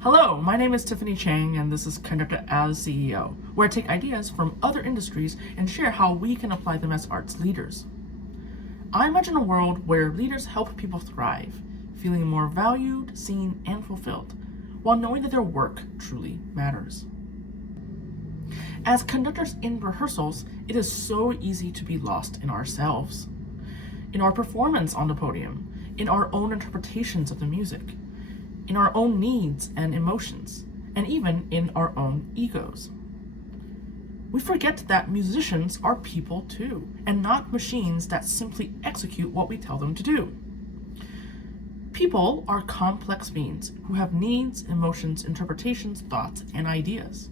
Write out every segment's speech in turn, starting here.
Hello, my name is Tiffany Chang, and this is Conductor as CEO, where I take ideas from other industries and share how we can apply them as arts leaders. I imagine a world where leaders help people thrive, feeling more valued, seen, and fulfilled, while knowing that their work truly matters. As conductors in rehearsals, it is so easy to be lost in ourselves, in our performance on the podium, in our own interpretations of the music, in our own needs and emotions, and even in our own egos. We forget that musicians are people too, and not machines that simply execute what we tell them to do. People are complex beings who have needs, emotions, interpretations, thoughts, and ideas.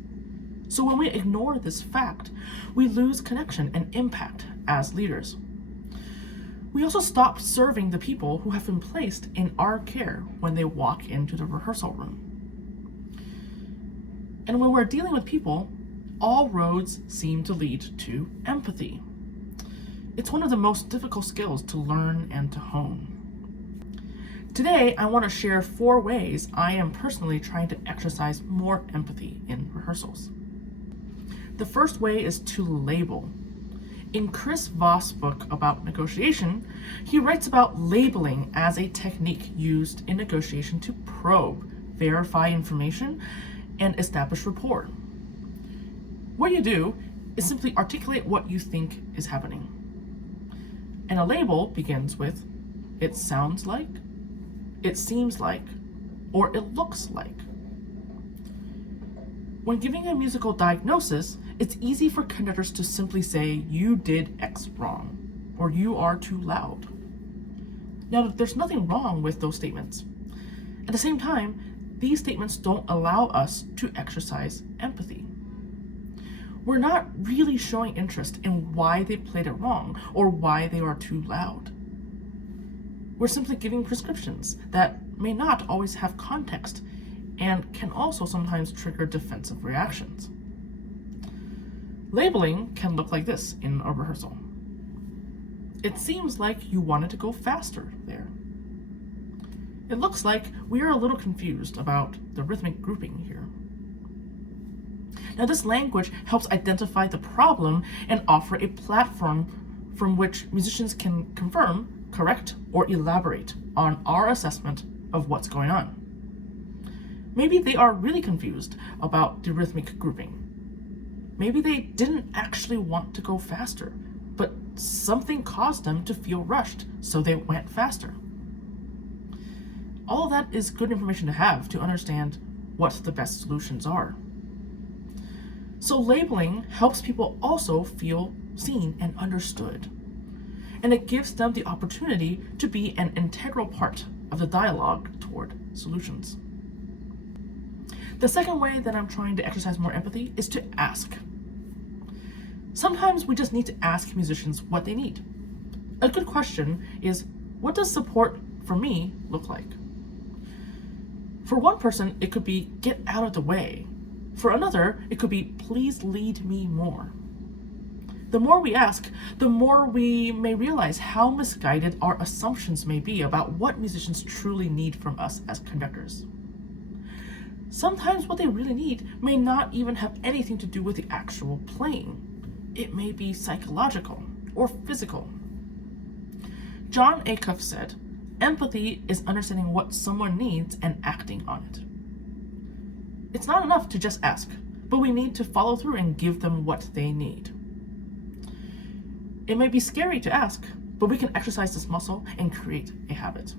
So when we ignore this fact, we lose connection and impact as leaders. We also stop serving the people who have been placed in our care when they walk into the rehearsal room. And when we're dealing with people, all roads seem to lead to empathy. It's one of the most difficult skills to learn and to hone. Today, I want to share 4 ways I am personally trying to exercise more empathy in rehearsals. The first way is to label. In Chris Voss' book about negotiation, he writes about labeling as a technique used in negotiation to probe, verify information, and establish rapport. What you do is simply articulate what you think is happening. And a label begins with, it sounds like, it seems like, or it looks like. When giving a musical diagnosis, it's easy for conductors to simply say, you did X wrong, or you are too loud. Now, there's nothing wrong with those statements. At the same time, these statements don't allow us to exercise empathy. We're not really showing interest in why they played it wrong, or why they are too loud. We're simply giving prescriptions that may not always have context and can also sometimes trigger defensive reactions. Labeling can look like this in a rehearsal. It seems like you wanted to go faster there. It looks like we are a little confused about the rhythmic grouping here. Now, this language helps identify the problem and offer a platform from which musicians can confirm, correct, or elaborate on our assessment of what's going on. Maybe they are really confused about the rhythmic grouping. Maybe they didn't actually want to go faster, but something caused them to feel rushed, so they went faster. All of that is good information to have to understand what the best solutions are. So labeling helps people also feel seen and understood, and it gives them the opportunity to be an integral part of the dialogue toward solutions. The second way that I'm trying to exercise more empathy is to ask. Sometimes we just need to ask musicians what they need. A good question is, what does support for me look like? For one person, it could be, get out of the way. For another, it could be, please lead me more. The more we ask, the more we may realize how misguided our assumptions may be about what musicians truly need from us as conductors. Sometimes what they really need may not even have anything to do with the actual playing. It may be psychological or physical. John Acuff said, empathy is understanding what someone needs and acting on it. It's not enough to just ask, but we need to follow through and give them what they need. It may be scary to ask, but we can exercise this muscle and create a habit.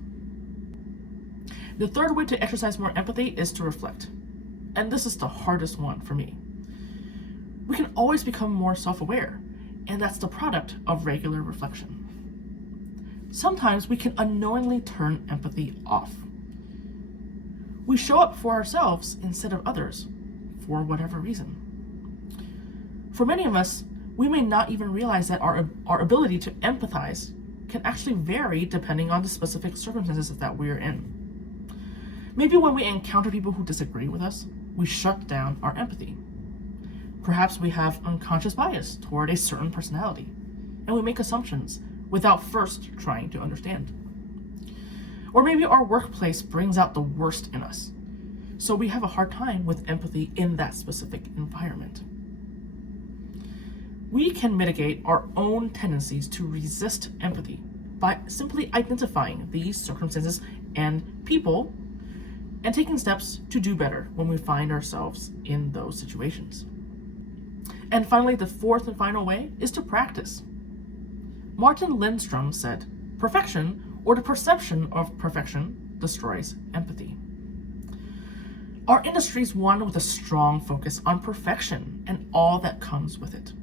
The third way to exercise more empathy is to reflect. And this is the hardest one for me. We can always become more self-aware, and that's the product of regular reflection. Sometimes we can unknowingly turn empathy off. We show up for ourselves instead of others, for whatever reason. For many of us, we may not even realize that our ability to empathize can actually vary depending on the specific circumstances that we're in. Maybe when we encounter people who disagree with us, we shut down our empathy. Perhaps we have unconscious bias toward a certain personality, and we make assumptions without first trying to understand. Or maybe our workplace brings out the worst in us. So we have a hard time with empathy in that specific environment. We can mitigate our own tendencies to resist empathy by simply identifying these circumstances and people and taking steps to do better when we find ourselves in those situations. And finally, the fourth and final way is to practice. Martin Lindstrom said, "Perfection, or the perception of perfection, destroys empathy." Our industry is one with a strong focus on perfection and all that comes with it.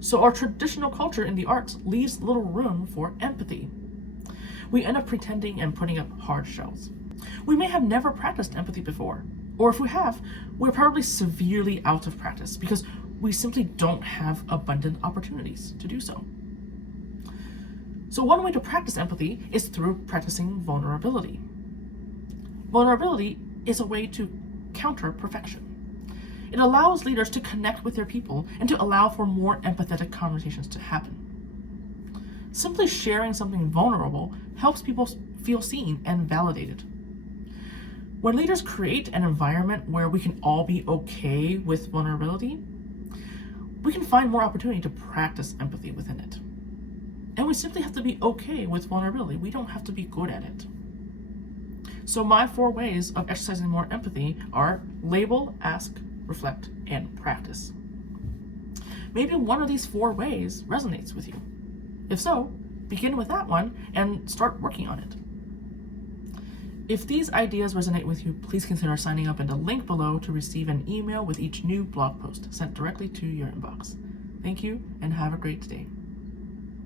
So our traditional culture in the arts leaves little room for empathy. We end up pretending and putting up hard shells. We may have never practiced empathy before, or if we have, we're probably severely out of practice because we simply don't have abundant opportunities to do so. So one way to practice empathy is through practicing vulnerability. Vulnerability is a way to counter perfection. It allows leaders to connect with their people and to allow for more empathetic conversations to happen. Simply sharing something vulnerable helps people feel seen and validated. When leaders create an environment where we can all be okay with vulnerability, we can find more opportunity to practice empathy within it. And we simply have to be okay with vulnerability. We don't have to be good at it. So my 4 ways of exercising more empathy are label, ask, reflect, and practice. Maybe one of these 4 ways resonates with you. If so, begin with that one and start working on it. If these ideas resonate with you, please consider signing up in the link below to receive an email with each new blog post sent directly to your inbox. Thank you and have a great day.